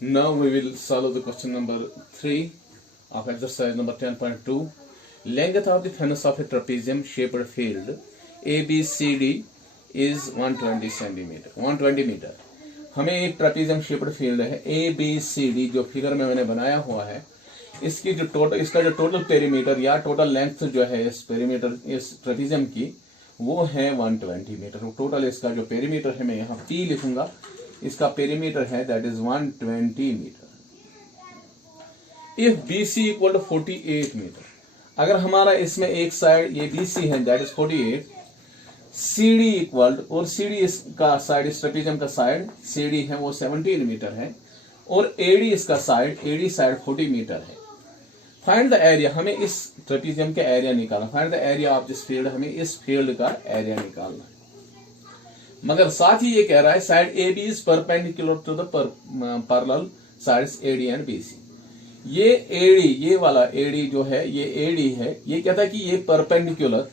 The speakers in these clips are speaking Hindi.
Now we will solve the question number 3 of exercise number 10.2. Length of the thickness of a trapezium shaped field ABCD is 120 centimeter 120 metre. हमें एक ट्रेपेजियम शेप्ड फील्ड है ABCD जो फिगर में मैंने बनाया हुआ है, इसका जो टोटल पेरीमीटर या टोटल लेंथ जो है इस पेरीमीटर इस ट्रेपेजियम की वो है 120 मीटर। टोटल इसका जो पेरीमीटर है मैं यहाँ P लिखूंगा, इसका पेरीमीटर है that is 120 metre. If BC equal to 48 metre, अगर हमारा इसमें एक साइड ये BC है दैट इज 48, CD इक्वल और CD इसका साइड इस ट्रेपेजियम का साइड CD है वो 17 मीटर है और AD इसका साइड AD साइड 40 मीटर है। फाइंड द एरिया, हमें इस ट्रेपेजियम का एरिया निकालना। Find the area of this field, हमें इस फील्ड का एरिया निकालना है। मगर साथ ही ये कह रहा है side AB is perpendicular to the parallel sides AD and BC। ये AD, ये वाला AD जो है ये AD है, ये कहता है कि ये परपेंडिकुलर,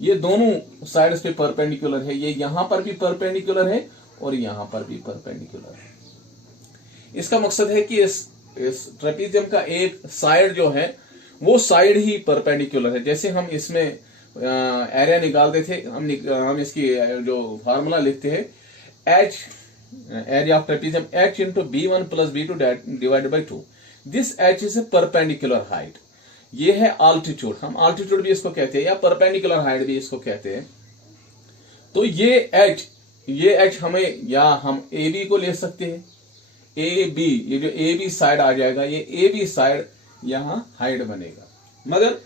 ये दोनों साइड्स पे परपेंडिकुलर है, ये यहां पर भी परपेंडिकुलर है और यहां पर भी परपेंडिकुलर है। इसका मकसद है कि इस ट्रेपेजियम का एक साइड जो है वो साइड ही परपेंडिकुलर है। जैसे हम इसमें एरिया निकालते थे, हम इसकी जो फार्मूला लिखते हैं H area of trapezium H into B1 plus B2 divided by 2। This H is a perpendicular height, ये है आल्टीट्यूड, हम आल्टीट्यूड भी इसको कहते हैं या परपेंडिकुलर हाइट भी इसको कहते हैं। तो ये H हमें, या हम AB को ले सकते हैं, AB, ये जो AB साइड आ जाएगा ये AB साइड यहां हाइट बनेगा। मगर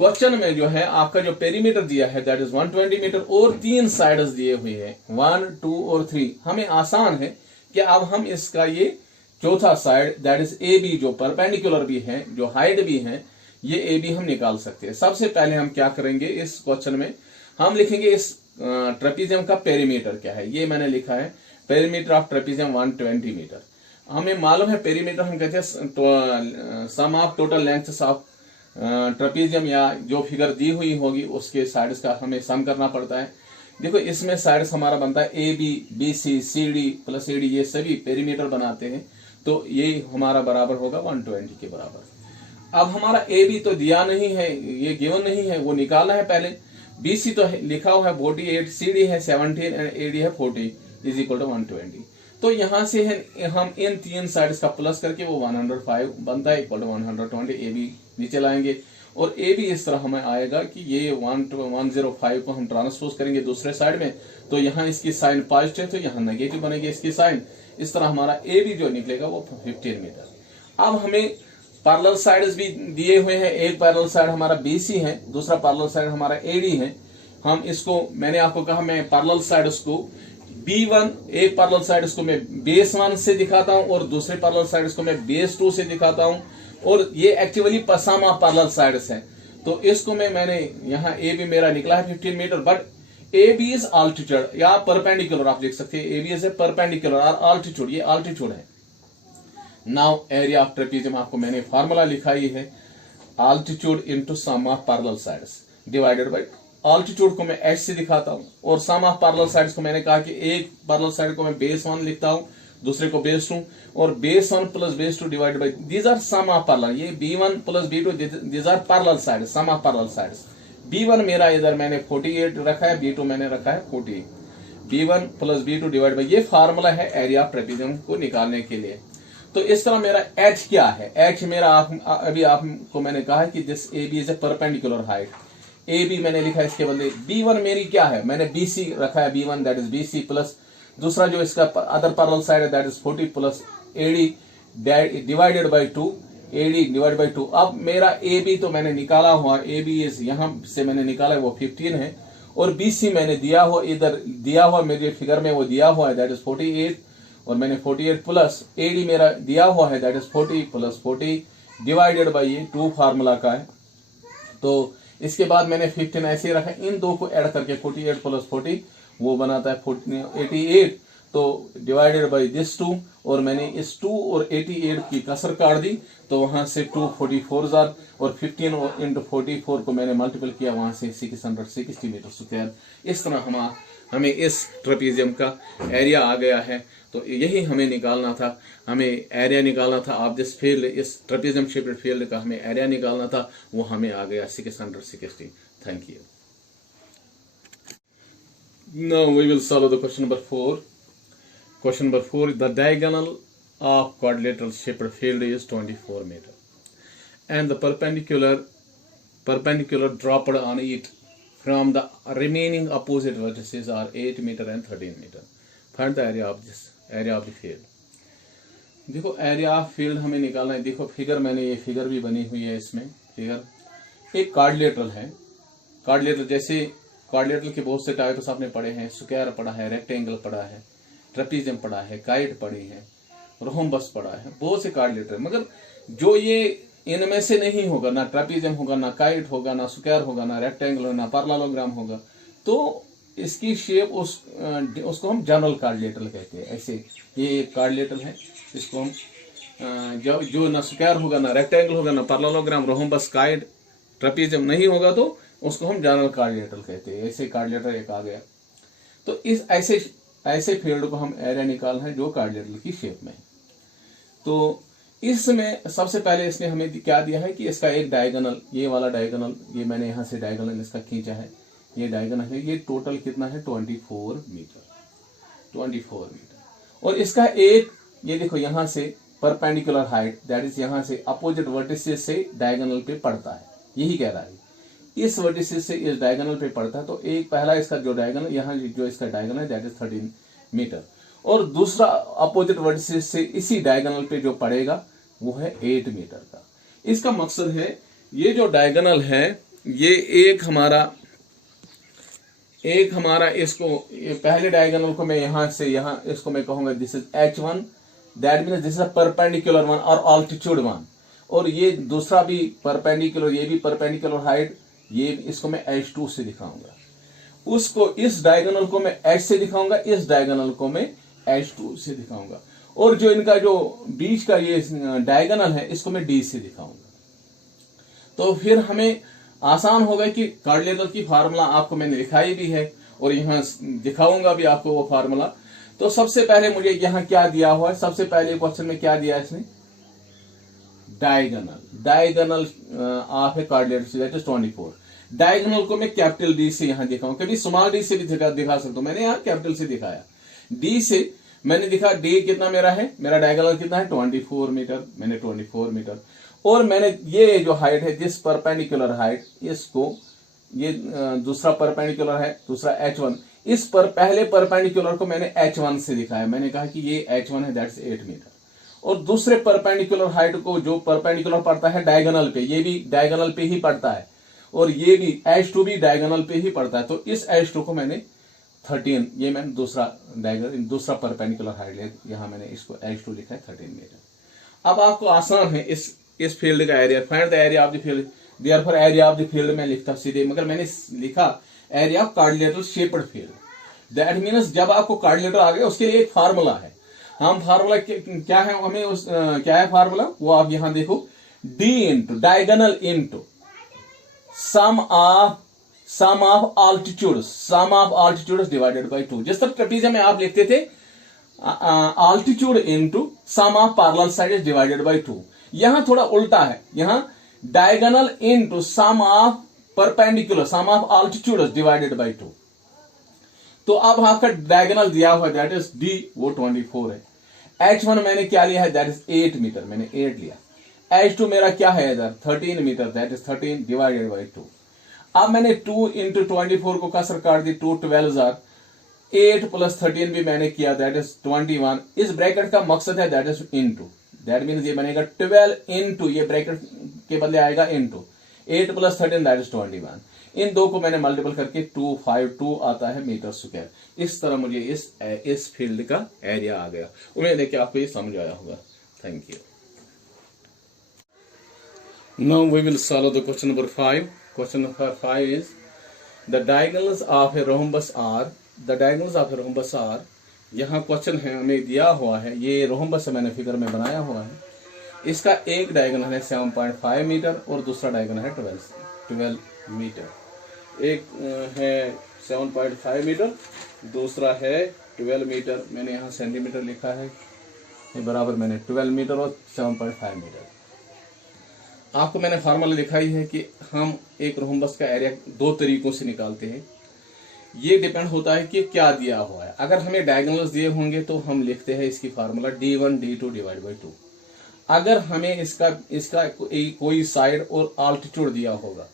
क्वेश्चन में जो है आपका जो पेरीमीटर दिया है दैट इज 120 मीटर और 3 साइड्स दिए हुए हैं 1, 2 और 3। हमें आसान है कि अब हम इसका ये चौथा साइड दैट इज AB जो परपेंडिकुलर भी है जो हाइट भी है, ये AB हम निकाल सकते हैं। सबसे पहले हम क्या करेंगे, इस क्वेश्चन में हम लिखेंगे इस ट्रेपेजियम का पेरीमीटर क्या है। ये मैंने लिखा है पेरीमीटर ऑफ ट्रेपेजियम 120 मीटर। हमें मालूम है पेरीमीटर हम कहते हैं sum of total lengths of trapezium, या जो फिगर दी हुई होगी उसके साइड्स का हमें सम करना पड़ता है। देखो इसमें साइड्स हमारा बनता है AB, BC, CD plus AD, ये सभी पेरीमीटर बनाते हैं, तो ये हमारा बराबर होगा 120 के बराबर। अब हमारा AB तो दिया नहीं है, ये गिवन नहीं है, वो निकालना है पहले। BC तो लिखा हुआ है 48, CD है 17 एंड AD है 40 इज इक्वल टू 120। तो यहां से है हम इन 3 साइड्स का प्लस करके वो 105 बनता है इक्वल टू 120। AB नीचे लाएंगे और AB इस तरह हमें आएगा कि ये 105 को हम ट्रांसपोज करेंगे दूसरे साइड में, तो यहाँ इसकी साइन पॉजिटिव तो यहाँ नेगेटिव बनेगी इसकी साइन। इस तरह हमारा AB जो निकलेगा वो 15 मीटर। अब हमें पैरेलल साइड्स भी दिए हुए हैं, एक पैरेलल साइड हमारा BC है, दूसरा पैरेलल साइड हमारा AD है। हम इसको, मैंने आपको कहा मैं पैरेलल साइड्स को B1, एक पैरेलल साइड इसको मैं बेस 1 से दिखाता हूं और दूसरे पैरेलल साइड इसको मैं बेस 2 से दिखाता हूं, और ये actually sum of parallel sides हैं। तो इसको मैंने यहाँ AB मेरा निकला है 15 metre, but AB is altitude या परपेंडिकुलर आप लिख सकते हैं। AB इज ए परपेंडिकुलर और आल्टीट्यूड, ये आल्टीट्यूड है। नाउ एरिया ऑफ ट्रेपेजियम आपको मैंने फार्मूला लिखा ही है altitude into sum of parallel sides divided by, altitude को मैं H से दिखाता हूं और सम ऑफ पैरेलल साइड्स को मैंने कहा कि एक पैरेलल साइड को मैं बेस 1 लिखता हूं, दूसरे को बेस 2, और base 1 plus base 2 divided by these are sum of parallel. ये B1 plus B2 these are parallel sides, sum of parallel sides. B1 मेरा इधर मैंने 48 रखा है, B2 मैंने रखा है 40। B1 plus B2 divide by, ये फार्मूला है एरिया ऑफ ट्रेपेजियम को निकालने के लिए। तो इस तरह मेरा H क्या है, H मेरा अभी आपको मैंने कहा है कि this AB is a perpendicular height. AB मैंने लिखा है इसके बदले। B1 मेरी क्या है, मैंने BC रखा है, B1 that is BC plus दूसरा जो इसका अदर पैरेलल साइड है that is 40 plus AD divided by 2, AD divided by 2। अब मेरा AB तो मैंने निकाला हुआ, AB इज यहां से मैंने निकाला है वो 15 है, और BC मैंने दिया हुआ, इधर दिया हुआ मेरे फिगर में वो दिया हुआ है दैट इज 48, और मैंने 48 प्लस AD मेरा दिया हुआ है that is 40 plus 40 divided by ये 2 फार्मूला का है। तो इसके बाद मैंने 15 ऐसे ही रखा, इन दो को ऐड करके 48 प्लस 40 वो बनाता है 88, तो डिवाइडेड बाई दिस 2, और मैंने इस 2 और 88 की कसर काट दी, तो वहां से 244 और 15 इंटू 44 को मैंने मल्टीपल किया, वहां से 660 मीटर स्क्वायर। इस तरह हमें इस ट्रेपीजियम का एरिया आ गया है। तो यही हमें निकालना था, हमें एरिया निकालना था ऑफ दिस फील्ड, इस ट्रेपीजियम शेप्ड फील्ड का हमें एरिया निकालना था, वो हमें आ गया 660। Thank you. Now we will solve the question number 4. Question number 4, the diagonal of quadrilateral shaped field is 24 meter and the perpendicular dropped on it from the remaining opposite vertices are 8 meter and 13 meter. Find the area of the field. देखो एरिया ऑफ फील्ड हमें निकालना है। देखो फिगर, मैंने ये फिगर भी बनी हुई है। इसमें फिगर एक कार्डिलेटरल है। कार्डिलेटरल जैसे क्वाड्रिलेटरल के बहुत से टाइप्स आपने पढ़े हैं, स्क्वायर पढ़ा है, रेक्टेंगल पढ़ा है, ट्रेपीजियम पढ़ा है, काइट पढ़ी है, रोम्बस पढ़ा है, बहुत से कार्डिलेटर। मगर जो ये इनमें से नहीं होगा, ना ट्रेपीजियम होगा, ना काइट होगा, ना स्क्वायर होगा, ना रेक्टेंगल होगा, ना पैरेललोग्राम होगा, तो इसकी शेप उसको हम जनरल कार्डिलेटरल कहते हैं। ऐसे ये एक कार्डिलेटरल है, इसको हम जो ना स्क्वायर होगा, ना रेक्टेंगल होगा, ना पैरेललोग्राम, रोम्बस, काइट, ट्रेपीजियम नहीं होगा, तो उसको हम जनरल कार्डिलेटरल कहते हैं। ऐसे कार्डिलेटर एक आ गया। तो इस ऐसे फील्ड को हम एरिया निकालना है जो कार्डिलेटरल की शेप में है। तो इसमें सबसे पहले इसने हमें क्या दिया है कि इसका एक डायगोनल, ये वाला डायगोनल, ये मैंने यहां से डायगोनल इसका खींचा है, ये डायगोनल है, ये टोटल कितना है 24 मीटर, 24 मीटर। और इसका एक, ये देखो यहां से परपेंडिकुलर हाइट, दैट इज यहां से अपोजिट वर्टिसेस से डायगोनल पे पड़ता है, यही कह रहा है, इस वर्टिसेस से इस डायगोनल पे पड़ता है। तो एक पहला इसका जो डायगोनल, यहाँ जो इसका डायगोनल है दैट इज 13 मीटर, और दूसरा अपोजिट वर्टिसेस से इसी डायगोनल पे जो पड़ेगा वो है 8 मीटर का। इसका मकसद है ये जो डायगोनल है, ये एक हमारा इसको, ये पहले डायगोनल को मैं यहां से यहां इसको मैं कहूंगा this is H1, that means this is a perpendicular one और ऑल्टीट्यूड वन। और ये दूसरा भी परपेंडिकुलर, ये भी परपेंडिकुलर हाइट, ये इसको मैं H2 से दिखाऊंगा, उसको इस डायगोनल को मैं H से दिखाऊंगा, इस डायगोनल को मैं H2 से दिखाऊंगा, और जो इनका जो बीच का ये डायगोनल है इसको मैं D से दिखाऊंगा। तो फिर हमें आसान होगा कि कार्डिलेटरल की फार्मूला आपको मैंने दिखाई भी है और यहां दिखाऊंगा भी आपको वो फार्मूला। तो सबसे पहले मुझे यहां क्या दिया हुआ है, सबसे पहले क्वेश्चन में क्या दिया है इसने, diagonal of a quadrilateral that is 24। Diagonal को मैं कैपिटल डी से यहां दिखाऊं, कभी स्मॉल डी से भी दिखा सकता हूं, मैंने यहां कैपिटल से दिखाया। डी से मैंने दिखा, डी कितना मेरा है, मेरा डायगोनल कितना है 24 मीटर, मैंने 24 मीटर। और मैंने ये जो हाइट है, दिस परपेंडिकुलर हाइट, इसको ये दूसरा परपेंडिकुलर है, दूसरा H1, इस पर पहले परपेंडिकुलर को मैंने H1 से दिखाया, मैंने कहा कि ये H1 है दैट्स 8 मीटर। और दूसरे परपेंडिकुलर हाइट को जो परपेंडिकुलर पड़ता है डायगोनल पे, ये भी डायगोनल पे ही पड़ता है, और ये भी H2 भी डायगोनल पे ही पड़ता है। तो इस H2 को मैंने 13, ये मैंने दूसरा परपेंडिकुलर हाइट लिया, यहां मैंने इसको H2 लिखा है 13 मीटर। अब आपको आसान है इस फील्ड का area, find the area of the field. Therefore area of the field में लिखता सीधे, मगर मैंने लिखा area of quadrilateral shaped field. That means जब आपको कार्डिलेटर आ गया उसके लिए एक फार्मूला है। हम फार्मूला क्या है, हमें क्या है फार्मूला, वो आप यहां देखो, D into diagonal into sum of altitudes divided by 2। जिस तरह ट्रेपीजियम में आप लिखते थे altitude into sum of parallel sides divided by 2, यहां थोड़ा उल्टा है, यहां diagonal into sum of perpendicular sum of altitudes divided by 2। तो अब आपका डायगोनल दिया हुआ दैट इज D, वो 24 है। H1 मैंने क्या लिया है, दैट इज 8 मीटर, मैंने 8 लिया। H2 मेरा क्या है इधर 13 metre, that is 13 divided by 2। अब मैंने 2 इंटू 24 को कसर काट दी, 2 12 8 प्लस 13 भी मैंने किया, दैट इज 21। इस ब्रैकेट का मकसद है that is into, that means ये बनेगा 12 इंटू, ये ब्रैकेट के बदले आएगा इंटू 8 प्लस 13 दैट इज 21। इन दो को मैंने मल्टीपल करके 252 आता है मीटर स्क्वायर। इस तरह मुझे इस फील्ड का एरिया आ गया। उम्मीद है कि आपको ये समझ आया होगा। Thank you. Now we will solve the question number 5। Question number 5 is the diagonals of a rhombus are, the diagonals of a rhombus are. यहाँ क्वेश्चन है हमें दिया हुआ है, ये रोम्बस मैंने फिगर में बनाया हुआ है। इसका एक डायगोनल है 7.5 मीटर और दूसरा डायगोनल है 12 मीटर। एक है 7.5 मीटर, दूसरा है 12 मीटर, मैंने यहाँ सेंटीमीटर लिखा है, ये बराबर मैंने 12 मीटर और 7.5 मीटर। आपको मैंने फार्मूला लिखा ही है कि हम एक रोम्बस का एरिया दो तरीकों से निकालते हैं। ये डिपेंड होता है कि क्या दिया हुआ है। अगर हमें डायगोनल्स दिए होंगे तो हम लिखते हैं इसकी formula d1 d2 divide by 2। अगर हमें इसका कोई साइड और आल्टीट्यूड दिया होगा,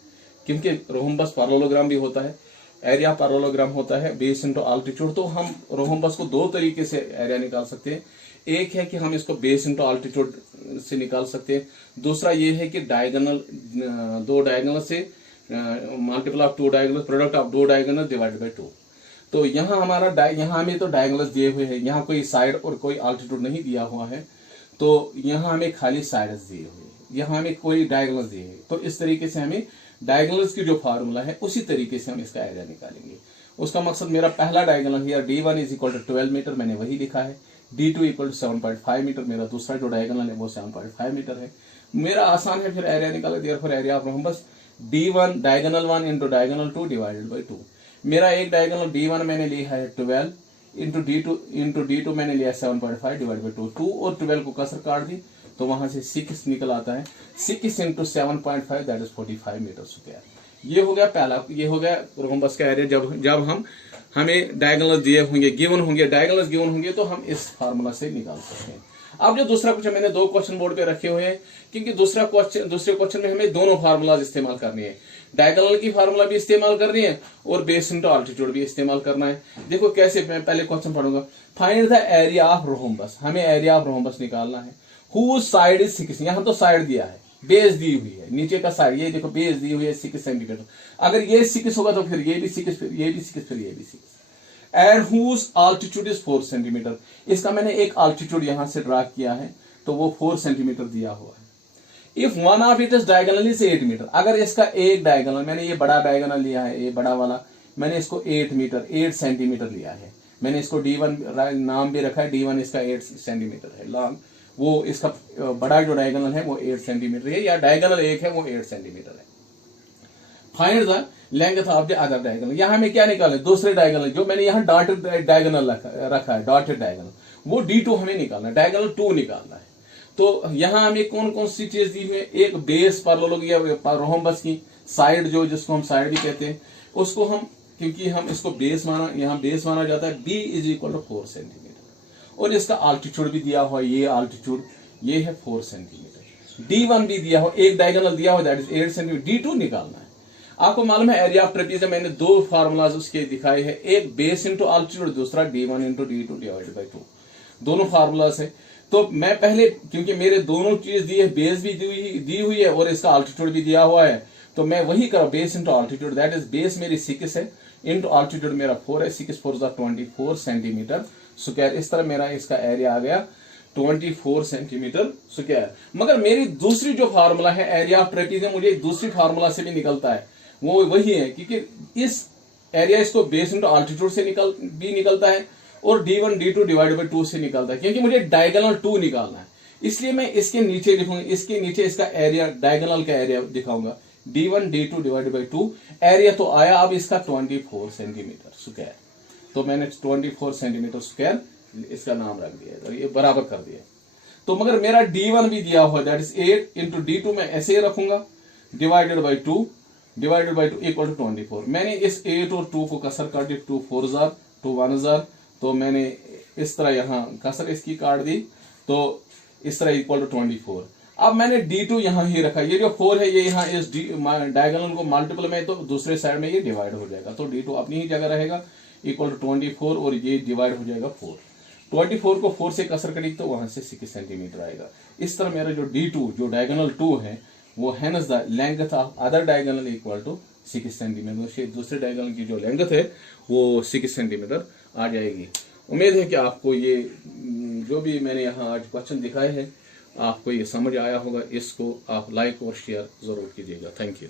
क्योंकि रोम्बस पैरेललोग्राम भी होता है, एरिया पैरेललोग्राम होता है, बेस इंटू आल्टीट्यूड, तो हम रोम्बस को दो तरीके से एरिया निकाल सकते हैं। एक है कि हम इसको बेस इंटू आल्टीट्यूड से निकाल सकते हैं, दूसरा ये है कि डायगोनल, दो डायगोनल से multiple of two diagonal, product of दो डायगोनल डिवाइडेड बाय 2। तो यहाँ हमारा यहाँ हमें तो डायगोनल्स दिए हुए हैं, यहाँ कोई साइड और कोई आल्टीट्यूड नहीं दिया हुआ है, तो यहाँ हमें खाली साइड्स दिए हुए हैं, यहाँ हमें कोई डायगोनल्स दिए हैं। तो इस तरीके से हमें डायगोनल्स की जो फार्मूला है उसी तरीके से हम इसका एरिया निकालेंगे। उसका मकसद, मेरा पहला डायगोनल है d1 is equal to 12 metre, मैंने वही लिखा है, d2 इक्वल टू 7.5 मीटर, मेरा दूसरा जो डायगोनल है वो 7.5 मीटर है। मेरा आसान है फिर एरिया निकाले, therefore area of rhombus d1 diagonal 1 into diagonal 2 divided by 2। मेरा एक डायगोनल d1 मैंने लिया है 12 इंटू d2 मैंने लिया 7.5 डिवाइड बाई 2। 2 और 12 को कसर काट दी तो वहां से 6 निकल आता है, 6 into 7.5 that is 45 metre square. ये हो गया पहला, ये हो गया रोम्बस का एरिया। जब हमें डायगोनल दिए होंगे, गिवन होंगे, डायगोनल्स गिवन होंगे तो हम इस फार्मूला से निकाल सकते हैं। अब जो दूसरा क्वेश्चन, मैंने दो क्वेश्चन बोर्ड पे रखे हुए हैं, क्योंकि दूसरे क्वेश्चन में हमें दोनों फार्मूलाज इस्तेमाल करनी है, डायगोनल की फार्मूला भी इस्तेमाल करनी है और बेस इंटू आल्टीट्यूड भी इस्तेमाल करना है। देखो कैसे, मैं पहले क्वेश्चन पढ़ूंगा। Find the area of rhombus, हमें एरिया ऑफ रोम्बस निकालना है। हुज साइड इज 6, यहाँ तो साइड दिया है, बेस दी हुई है, नीचे का साइड, ये देखो बेस दी हुई है 6 सेंटीमीटर। अगर ये 6 होगा तो फिर ये भी 6, फिर ये भी 6, फिर ये भी 6। And whose altitude is 4 centimetre, इसका मैंने एक आल्टीट्यूड यहां से ड्रा किया है तो वो 4 सेंटीमीटर दिया हुआ है। If one of it is diagonal is 8 metre, अगर इसका एक डायगोनल, मैंने ये बड़ा डायगोनल लिया है, ये बड़ा वाला, मैंने इसको 8 सेंटीमीटर लिया है, मैंने इसको d1 नाम भी रखा है, d1 इसका 8 सेंटीमीटर है लॉन्ग, वो इसका बड़ा जो डायगोनल है वो 8 सेंटीमीटर है, या डायगोनल एक है वो 8 सेंटीमीटर है। Find the length of the other diagonal, यहाँ हमें क्या निकालना है, दूसरे डायगोनल, जो मैंने यहाँ डॉटेड डायगोनल रखा है, डॉटेड डायगोनल, वो d2 हमें निकालना है, डायगोनल 2 निकालना है। तो यहाँ हमें कौन कौन सी चीज दी हुई है, एक बेस पैरेललोग्राम या रोम्बस की साइड, जो जिसको हम साइड भी कहते हैं, उसको हम, क्योंकि हम इसको बेस माना, यहाँ बेस माना जाता है, b is equal to 4 centimetre, और इसका आल्टीट्यूड भी दिया हुआ है, ये आल्टीट्यूड ये है 4 सेंटीमीटर। d1 भी दिया हुआ, एक डायगोनल दिया हुआ दैट इज 8 सेंटीमीटर, d2 निकालना है। आपको मालूम है एरिया ऑफ ट्रेपीजियम, मैंने दो फार्मूलाज उसके दिखाए हैं, एक बेस इंटू आल्टीट्यूड, दूसरा d1 into d2 divided by 2, दोनों फार्मूलाज है। तो मैं पहले, क्योंकि मेरे दोनों चीज दी है, बेस भी दी हुई है और इसका आल्टीट्यूड भी दिया हुआ है, तो मैं वही करा, base into altitude, that is base मेरी 6 है, इंटू आल्टीट्यूड मेरा 4 है, 6 4 24 सेंटीमीटर स्क्वायर। इस तरह मेरा इसका एरिया आ गया 24 सेंटीमीटर स्क्वायर। मगर मेरी दूसरी जो फार्मूला है एरिया ऑफ ट्रेपीजियम, मुझे दूसरी फार्मूला से भी निकलता है, वो वही है, क्योंकि इस एरिया इसको बेस इंटू आल्टीट्यूड से निकलता है और d1 d2 डिवाइडेड बाई 2 से निकलता है, क्योंकि मुझे डायगोनल 2 निकालना है, इसलिए मैं इसके नीचे लिखूंगा, इसके नीचे इसका एरिया, डायगोनल का एरिया दिखाऊंगा, d1 d2 divided by 2। Area तो आया अब इसका 24 सेंटीमीटर स्क्वायर, तो मैंने 24 सेंटीमीटर स्क्वायर इसका नाम रख दिया, तो ये बराबर कर दिया। तो मगर मेरा d1 भी दिया हुआ, दैट इज 8 इंटू d2 मैं ऐसे ही रखूंगा, डिवाइडेड बाई 2 इक्वल टू 24। मैंने इस 8 और 2 को कसर काट दी, 2 4 जार 2 1 जार, तो मैंने इस तरह यहाँ कसर इसकी काट दी, तो इस तरह इक्वल टू 24। अब मैंने d2 यहाँ ही रखा, ये जो 4 है ये यहाँ इस डायगोनल को मल्टीपल में, तो दूसरे साइड में ये डिवाइड हो जाएगा, तो d2 अपनी ही जगह रहेगा, इक्वल टू 24, और ये डिवाइड हो जाएगा 4। 24 को 4 से कसर करेगी तो वहां से 6 सेंटीमीटर आएगा। इस तरह मेरा जो d2 जो डायगोनल 2 है वो hence the length of other diagonal equal to 6 centimetre, दूसरे डायगोनल की जो लेंथ है वो 6 सेंटीमीटर आ जाएगी। उम्मीद है कि आपको ये जो भी मैंने यहाँ आज क्वेश्चन दिखाए हैं आपको ये समझ आया होगा। इसको आप लाइक और शेयर जरूर कीजिएगा। Thank you.